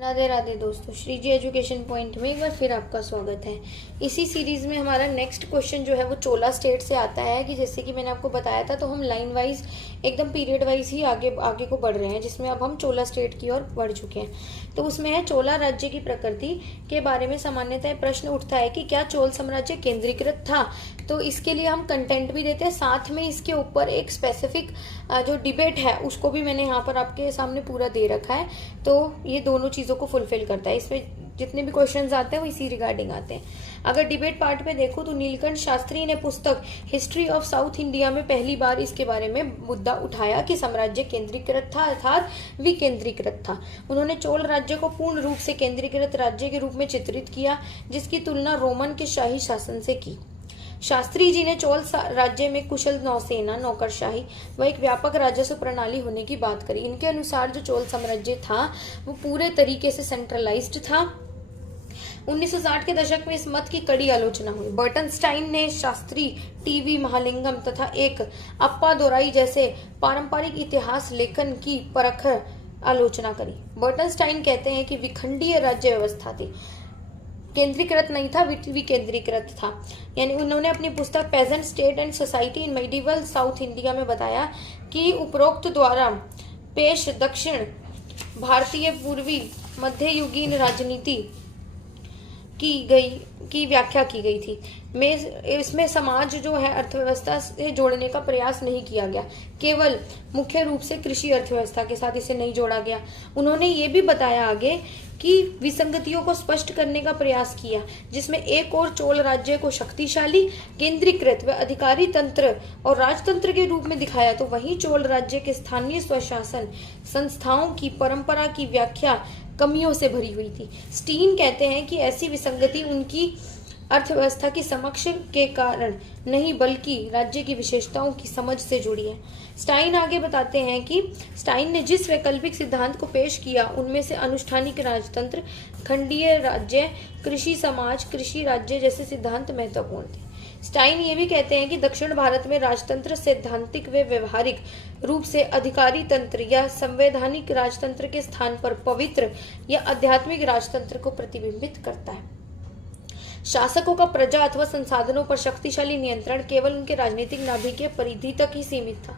राधे राधे दोस्तों, श्री जी education point में एक बार फिर आपका स्वागत है। इसी सीरीज में हमारा नेक्स्ट क्वेश्चन जो है वो चोला स्टेट से आता है कि जैसे कि मैंने आपको बताया था, तो हम लाइन वाइज एकदम पीरियड वाइज ही आगे आगे को बढ़ रहे हैं, जिसमें अब हम चोला स्टेट की ओर बढ़ चुके हैं। तो उसमें है चोला राज्य की प्रकृति के बारे में सामान्यतः प्रश्न उठता है कि क्या चोल साम्राज्य केंद्रीकृत था। तो इसके लिए हम कंटेंट भी देते हैं, साथ में इसके ऊपर एक स्पेसिफिक जो डिबेट है उसको भी मैंने यहाँ पर आपके सामने पूरा दे रखा है। तो ये दोनों चीजों को फुलफिल करता है। इसमें जितने भी क्वेश्चंस आते हैं वो इसी रिगार्डिंग आते हैं। अगर डिबेट पार्ट में देखो तो नीलकंठ शास्त्री ने पुस्तक हिस्ट्री ऑफ साउथ इंडिया में पहली बार इसके बारे में मुद्दा उठाया कि साम्राज्य केंद्रीकृत था अर्थात विकेंद्रीकृत था। उन्होंने चोल राज्य को पूर्ण रूप से केंद्रीकृत राज्य के रूप में चित्रित किया, जिसकी तुलना रोमन के शाही शासन से की। शास्त्री जी ने चोल राज्य में कुशल नौसेना, नौकरशाही व एक व्यापक राजस्व प्रणाली होने की बात करी। इनके अनुसार जो चोल साम्राज्य था वो पूरे तरीके से सेंट्रलाइज्ड था। 1960 के दशक में इस मत की कड़ी आलोचना हुई। बर्टनस्टाइन ने शास्त्री, टीवी महालिंगम तथा एक अप्पा दोराई जैसे पारंपरिक इतिहास लेखन की परख आलोचना करी। बर्टनस्टाइन कहते हैं कि विखंडीय राज्य व्यवस्था थी, केंद्रीकृत नहीं था, विकेंद्रीकृत था। यानी उन्होंने अपनी पुस्तक peasant state and society in medieval south India में बताया कि उपरोक्त द्वारा पेश दक्षिण भारतीय पूर्वी मध्ययुगीन राजनीति की व्याख्या की गई थी। इसमें समाज जो है अर्थव्यवस्था से जोड़ने का प्रयास नहीं किया गया, केवल मुख्य रूप से कृषि अर्थव्यवस्था के साथ इसे नहीं जोड़ा गया। उन्होंने ये भी बताया आगे कि विसंगतियों को स्पष्ट करने का प्रयास किया, जिसमें एक और चोल राज्य को शक्तिशाली, केंद्रीकृत व अधिकारी तंत्र और राजतंत्र के रूप में दिखाया, तो वहीं चोल राज्य के स्थानीय स्वशासन संस्थाओं की परंपरा की व्याख्या कमियों से भरी हुई थी। स्टीन कहते हैं कि ऐसी विसंगति उनकी अर्थव्यवस्था की समक्ष के कारण नहीं बल्कि राज्य की विशेषताओं की समझ से जुड़ी है। स्टाइन आगे बताते हैं कि स्टाइन ने जिस वैकल्पिक सिद्धांत को पेश किया उनमें से अनुष्ठानिक राजतंत्र, खंडीय राज्य, कृषि समाज, कृषि राज्य जैसे सिद्धांत महत्वपूर्ण थे। स्टाइन ये भी कहते हैं कि दक्षिण भारत में राजतंत्र सैद्धांतिक व व्यवहारिक रूप से अधिकारी तंत्र या संवैधानिक राजतंत्र के स्थान पर पवित्र या आध्यात्मिक राजतंत्र को प्रतिबिंबित करता है। शासकों का प्रजा अथवा संसाधनों पर शक्तिशाली नियंत्रण केवल उनके राजनीतिक नाभिकीय परिधि तक ही सीमित था।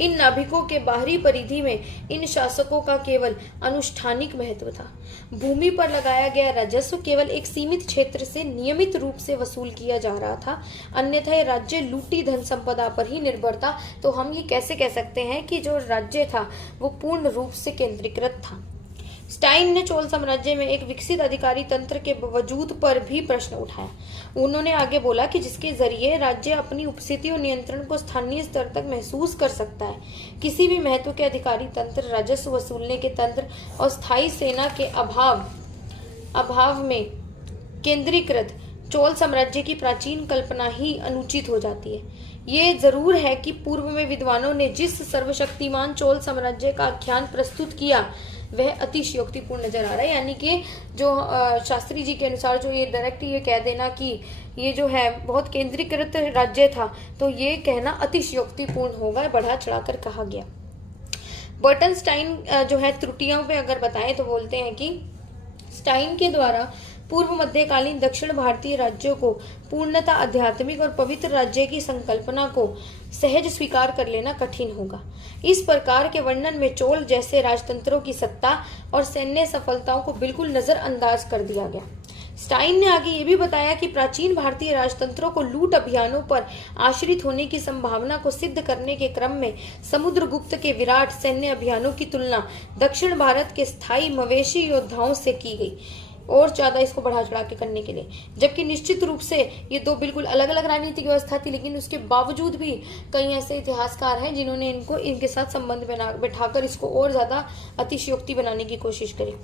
इन नाभिकों के बाहरी परिधि में इन शासकों का केवल अनुष्ठानिक महत्व था। भूमि पर लगाया गया राजस्व केवल एक सीमित क्षेत्र से नियमित रूप से वसूल किया जा रहा था, अन्यथा राज्य लूटी धन संपदा पर ही निर्भर था। तो हम ये कैसे कह सकते हैं कि जो राज्य था वो पूर्ण रूप से केंद्रीकृत था। स्टाइन ने चोल साम्राज्य में एक विकसित अधिकारी तंत्र के वजूद पर भी प्रश्न उठाया। उन्होंने आगे बोला कि जिसके जरिए राज्य अपनी उपस्थिति और नियंत्रण को स्थानीय स्तर तक महसूस कर सकता है। किसी भी महत्व के अधिकारी तंत्र, राजस्व वसूलने के तंत्र और स्थायी सेना के अभाव में केंद्रीकृत चोल साम्राज्य की प्राचीन कल्पना ही अनुचित हो जाती है। ये जरूर है कि पूर्व में विद्वानों ने जिस सर्वशक्तिमान चोल साम्राज्य का आख्यान प्रस्तुत किया वह अतिशयोक्तिपूर्ण नजर आ रहा है। यानी कि जो शास्त्री जी के अनुसार जो ये डायरेक्ट ये कह देना कि ये जो है बहुत केंद्रीकृत राज्य था, तो ये कहना अतिशयोक्तिपूर्ण होगा, बढ़ा चढ़ाकर कहा गया। बर्टनस्टाइन जो है त्रुटियों पे अगर बताएं तो बोलते हैं कि स्टाइन के द्वारा पूर्व मध्यकालीन दक्षिण भारतीय राज्यों को पूर्णतः आध्यात्मिक और पवित्र राज्य की संकल्पना को सहज स्वीकार कर लेना कठिन होगा। इस प्रकार के वर्णन में चोल जैसे राजतंत्रों की सत्ता और सैन्य सफलताओं को बिल्कुल नजरअंदाज कर दिया गया। स्टाइन ने आगे ये भी बताया कि प्राचीन भारतीय राजतंत्रों को लूट अभियानों पर आश्रित होने की संभावना को सिद्ध करने के क्रम में समुद्रगुप्त के विराट सैन्य अभियानों की तुलना दक्षिण भारत के स्थायी मवेशी योद्धाओं से की गई, और ज्यादा इसको बढ़ा चढ़ा के करने के लिए। जबकि निश्चित रूप से ये दो बिल्कुल अलग अलग राजनीतिक व्यवस्था थी, लेकिन उसके बावजूद भी कई ऐसे इतिहासकार हैं जिन्होंने इनके साथ संबंध बैठाकर इसको और ज्यादा अतिशयोक्ति बनाने की कोशिश करी।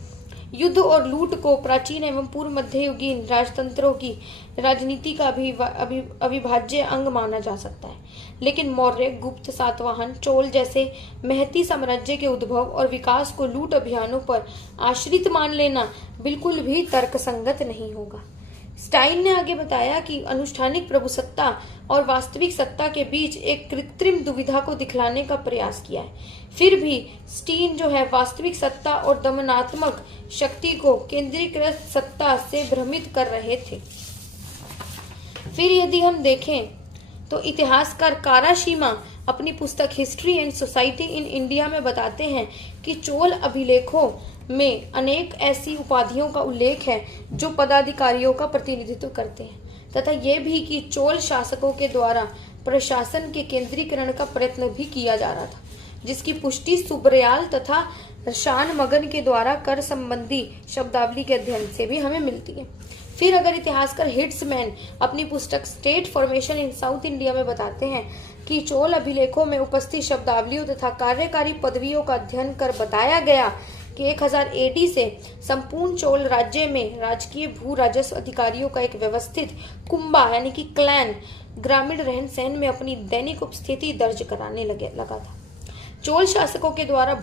युद्ध और लूट को प्राचीन एवं पूर्व मध्ययुगीन राजतंत्रों की राजनीति का अविभाज्य अंग माना जा सकता है, लेकिन मौर्य, गुप्त, सातवाहन, चोल जैसे महती साम्राज्य के उद्भव और विकास को लूट अभियानों पर आश्रित मान लेना बिल्कुल भी तर्कसंगत नहीं होगा। स्टाइन ने आगे बताया कि अनुष्ठानिक प्रभुसत्ता और वास्तविक सत्ता के बीच एक कृत्रिम दुविधा को दिखलाने का प्रयास किया है। फिर भी स्टीन जो है वास्तविक सत्ता और दमनात्मक शक्ति को केंद्रीकृत सत्ता से भ्रमित कर रहे थे। फिर यदि हम देखें तो इतिहासकार काराशीमा अपनी पुस्तक history and society in India में बताते हैं कि चोल अभिलेखों में अनेक ऐसी उपाधियों का उल्लेख है जो पदाधिकारियों का प्रतिनिधित्व करते हैं, तथा यह भी कि चोल शासकों के द्वारा प्रशासन के केंद्रीकरण का प्रयत्न भी किया जा रहा था, जिसकी पुष्टि सुब्रयाल तथा शानमगन के द्वारा कर संबंधी शब्दावली के अध्ययन से भी हमें मिलती है। फिर अगर इतिहासकार हिट्समैन अपनी पुस्तक स्टेट फॉर्मेशन इन साउथ इंडिया में बताते हैं कि चोल अभिलेखों में उपस्थित शब्दावलियों तथा कार्यकारी पदवियों का अध्ययन कर बताया गया कि 1000 एडी से संपूर्ण चोल राज्य में राजकीय भू राजस्व अधिकारियों का एक व्यवस्थित कुंबा यानी कि क्लैन ग्रामीण रहन सहन में अपनी दैनिक उपस्थिति दर्ज कराने लगा था। चोल शासकों के द्वारा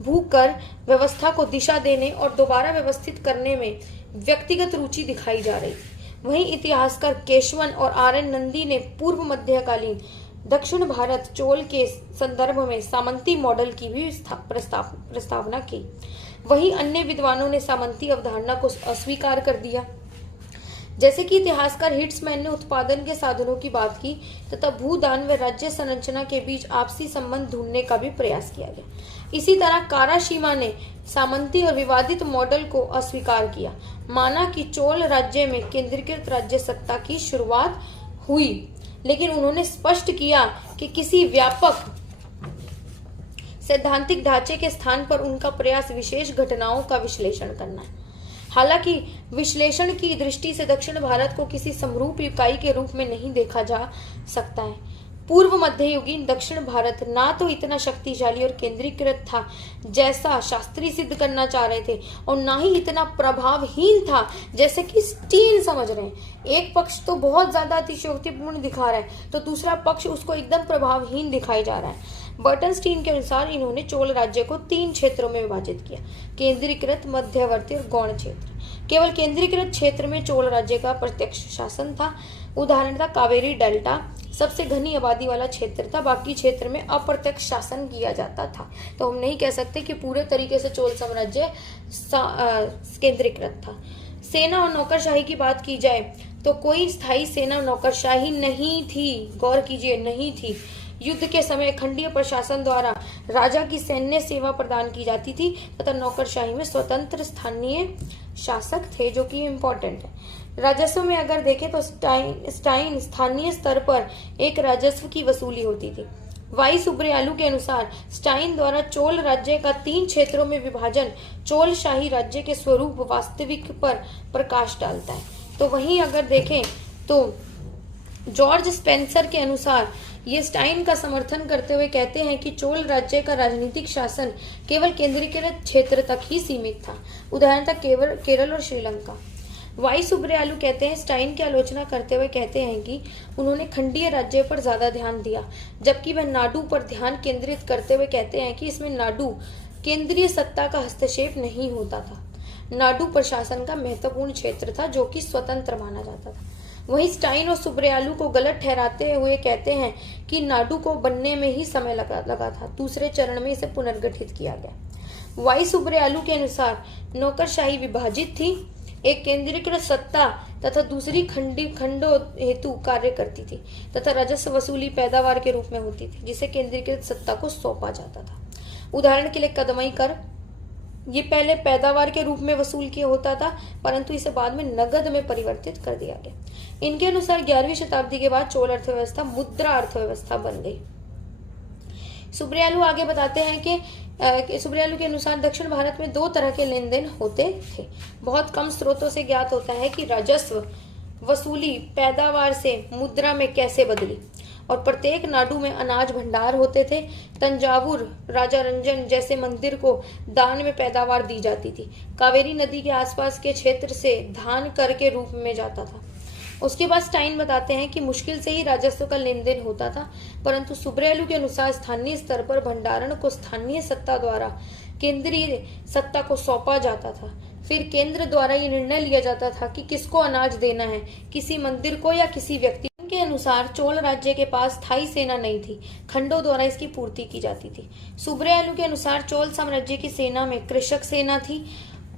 भूकर व्यवस्था को दिशा देने और दोबारा व्यवस्थित करने में व्यक्तिगत रुचि दिखाई जा रही थी। वहीं इतिहासकार केशवन और आर.एन. नंदी ने पूर्व मध्यकालीन दक्षिण भारत चोल के संदर्भ में सामंती मॉडल की भी प्रस्तावना की। वहीं अन्य विद्वानों ने सामंती अवधारणा को अस्वीकार कर दिया। जैसे कि इतिहासकार हिट्समैन ने उत्पादन के साधनों की बात की तथा भूदान व राज्य संरचना के बीच आपसी संबंध ढूंढने का भी प्रयास किया गया। इसी तरह काराशीमा ने सामंती और विवादित मॉडल को अस्वीकार किया। माना कि चोल राज्य में केंद्रीकृत राज्य सत्ता की शुरुआत हुई, लेकिन उन्होंने स्पष्ट किया कि किसी व्यापक सैद्धांतिक ढांचे के स्थान पर उनका प्रयास विशेष घटनाओं का विश्लेषण करना है। हालांकि विश्लेषण की दृष्टि से दक्षिण भारत को किसी समरूप इकाई के रूप में नहीं देखा जा सकता है। पूर्व मध्ययुगीन दक्षिण भारत ना तो इतना शक्तिशाली और केंद्रीकृत था जैसा शास्त्री सिद्ध करना चाह रहे थे, और ना ही इतना प्रभावहीन था जैसे कि स्टीन समझ रहे हैं। एक पक्ष तो बहुत ज्यादा अतिशयोक्तिपूर्ण दिखा रहा है तो दूसरा पक्ष उसको एकदम प्रभावहीन दिखाई जा रहा है। बर्टनस्टीन के अनुसार इन्होंने चोल राज्य को 3 क्षेत्रों में विभाजित किया: केंद्रीकृत, मध्यवर्ती और गौण क्षेत्र। केवल केंद्रीकृत क्षेत्र में चोल राज्य का प्रत्यक्ष शासन था। उदाहरण था कावेरी डेल्टा, सबसे घनी आबादी वाला क्षेत्र था। बाकी क्षेत्र में अप्रत्यक्ष शासन किया जाता था। तो हम नहीं कह सकते कि पूरे तरीके से चोल साम्राज्य केंद्रीकृत था। सेना और नौकरशाही की बात की जाए तो कोई स्थायी सेना नौकरशाही नहीं थी। गौर कीजिए, नहीं थी। युद्ध के समय खंडीय प्रशासन द्वारा राजा की सैन्य सेवा प्रदान की जाती थी तथा नौकरशाही में स्वतंत्र स्थानीय शासक थे, जो कि इम्पोर्टेंट है। राजस्व में अगर देखें तो स्टाइन स्थानीय स्तर पर एक राजस्व की वसूली होती थी। वाई सुब्रयालू के अनुसार स्टाइन द्वारा चोल राज्य का 3 क्षेत्रों में विभाजन चोल शाही राज्य के स्वरूप वास्तविक पर प्रकाश डालता है। तो वहीं अगर देखें तो जॉर्ज स्पेंसर के अनुसार ये स्टाइन का समर्थन करते हुए कहते हैं कि चोल राज्य का राजनीतिक शासन केवल केंद्रीकृत क्षेत्र तक ही सीमित था। उदाहरण था केरल और श्रीलंका। वाई सुब्रयालू कहते हैं, स्टाइन की आलोचना करते हुए कहते हैं कि उन्होंने खंडीय राज्य पर ज्यादा ध्यान दिया, जबकि वह नाडु पर ध्यान केंद्रित करते हुए कहते हैं कि इसमें नाडु केंद्रीय सत्ता का हस्तक्षेप नहीं होता था। नाडु प्रशासन का महत्वपूर्ण क्षेत्र था जो कि स्वतंत्र माना जाता था। वहीं स्टाइन और सुब्रयालू को गलत ठहराते हुए कहते हैं कि नाडु को बनने में ही समय लगा था। दूसरे चरण में इसे पुनर्गठित किया गया। वाई सुब्रयालू के अनुसार नौकरशाही विभाजित थी, एक केंद्रीकृत सत्ता तथा दूसरी खंडों हेतु कार्य करती थी तथा राजस्व वसूली पैदावार के रूप में होती थी, जिसे केंद्रीकृत सत्ता को सौंपा जाता था। उदाहरण के लिए कदमई कर, ये पहले पैदावार के रूप में वसूल किया होता था, परंतु इसे बाद में नगद में परिवर्तित कर दिया गया। इनके अनुसार 11वीं शताब्दी के बाद चोल अर्थव्यवस्था मुद्रा अर्थव्यवस्था बन गई। सुब्रयालू आगे बताते हैं कि सुब्रयालू के अनुसार दक्षिण भारत में 2 तरह के लेन देन होते थे। बहुत कम स्रोतों से ज्ञात होता है कि राजस्व वसूली पैदावार से मुद्रा में कैसे बदली, और प्रत्येक नाडु में अनाज भंडार होते थे। तंजावुर राजा रंजन जैसे मंदिर को दान में पैदावार दी जाती थी। कावेरी नदी के आसपास के क्षेत्र से धान कर के रूप में जाता था। उसके बाद स्टाइन बताते हैं कि मुश्किल से ही राजस्व का लेन देन होता था, परंतु सुब्रयालू के अनुसार स्थानीय स्तर पर भंडारण को स्थानीय सत्ता द्वारा केंद्रीय सत्ता को सौंपा जाता था फिर केंद्र द्वारा ये निर्णय लिया जाता था कि किसको अनाज देना है, किसी मंदिर को या किसी व्यक्ति के अनुसार चोल राज्य के पास स्थायी सेना नहीं थी, खंडों द्वारा इसकी पूर्ति की जाती थी। सुब्रयालु के अनुसार चोल साम्राज्य की सेना में कृषक सेना थी,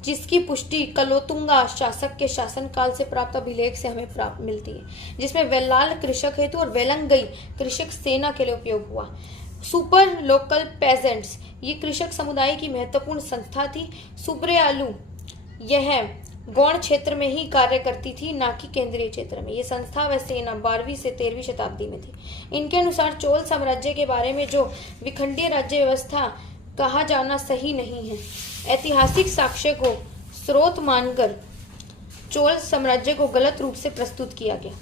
जिसकी पुष्टि कलोतुंगा शासक के शासनकाल से प्राप्त अभिलेख से हमें प्राप्त मिलती है, जिसमें वेल्लाल कृषक हेतु और वेलंगई कृषक सेना के लिए उपयोग हुआ। सुपर लोकल पेजेंट्स ये कृषक समुदाय की महत्वपूर्ण संस्था थी। सुब्रयालु यह गौण क्षेत्र में ही कार्य करती थी, ना कि केंद्रीय क्षेत्र में। ये संस्था व सेना 12वीं से 13वीं शताब्दी में थी। इनके अनुसार चोल साम्राज्य के बारे में जो विखंडीय राज्य व्यवस्था कहा जाना सही नहीं है। ऐतिहासिक साक्ष्य को स्रोत मानकर चोल साम्राज्य को गलत रूप से प्रस्तुत किया गया।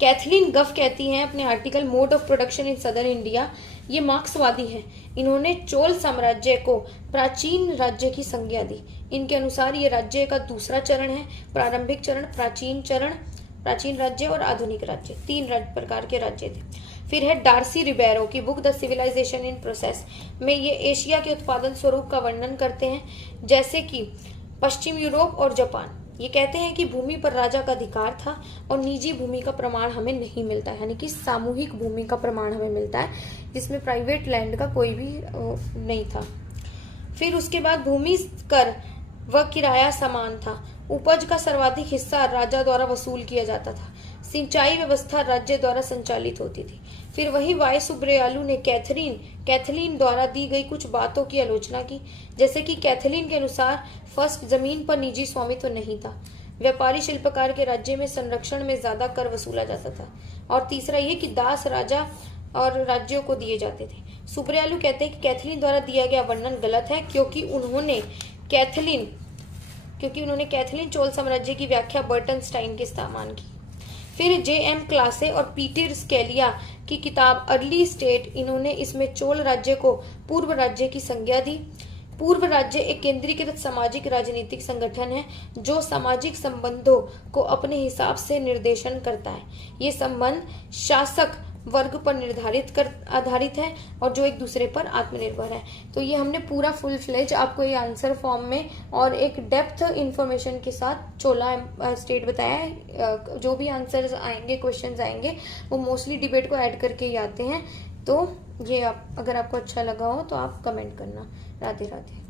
कैथलीन गफ कहती हैं अपने article mode of production in southern India, ये मार्क्सवादी हैं। इन्होंने चोल साम्राज्य को प्राचीन राज्य की संज्ञा दी। इनके अनुसार ये राज्य का दूसरा चरण है। प्रारंभिक चरण, प्राचीन राज्य और आधुनिक राज्य, 3 प्रकार के राज्य थे। फिर है डार्सी रिबेरो की book the civilisation in process में ये एशिया के उत्पादन स्वरूप का वर्णन करते हैं, जैसे कि पश्चिम यूरोप और जापान। ये कहते हैं कि भूमि पर राजा का अधिकार था और निजी भूमि का प्रमाण हमें नहीं मिलता है, यानी कि सामूहिक भूमि का प्रमाण हमें मिलता है, जिसमें प्राइवेट लैंड का कोई भी नहीं था। फिर उसके बाद भूमि कर व किराया समान था। उपज का सर्वाधिक हिस्सा राजा द्वारा वसूल किया जाता था। सिंचाई व्यवस्था राज्य द्वारा संचालित होती थी। फिर वही वाई सुब्रयालु ने कैथलीन द्वारा दी गई कुछ बातों की आलोचना की, जैसे कि कैथलीन के अनुसार फर्स्ट जमीन पर निजी स्वामित्व नहीं था। व्यापारी शिल्पकार के राज्य में संरक्षण में ज्यादा कर वसूला जाता था। और तीसरा ये कि दास राजा और राज्यों को दिए जाते थे। सुब्रयालु कहते हैं कि कैथलीन द्वारा दिया गया वर्णन गलत है, क्योंकि उन्होंने कैथलीन चोल साम्राज्य की व्याख्या बर्टनस्टाइन के समान की। फिर जे.एम. क्लासे और पीटर स्केलिया की किताब अर्ली स्टेट, इन्होंने इसमें चोल राज्य को पूर्व राज्य की संज्ञा दी। पूर्व राज्य एक केंद्रीकृत सामाजिक राजनीतिक संगठन है जो सामाजिक संबंधों को अपने हिसाब से निर्देशन करता है। ये संबंध शासक वर्ग पर आधारित है और जो एक दूसरे पर आत्मनिर्भर है। तो ये हमने पूरा फुल फ्लेज आपको ये आंसर फॉर्म में और एक डेप्थ इंफॉर्मेशन के साथ चोला स्टेट बताया है। जो भी आंसर्स आएंगे, क्वेश्चंस आएंगे, वो मोस्टली डिबेट को ऐड करके ही आते हैं। तो ये अगर आपको अच्छा लगा हो तो आप कमेंट करना। राधे राधे।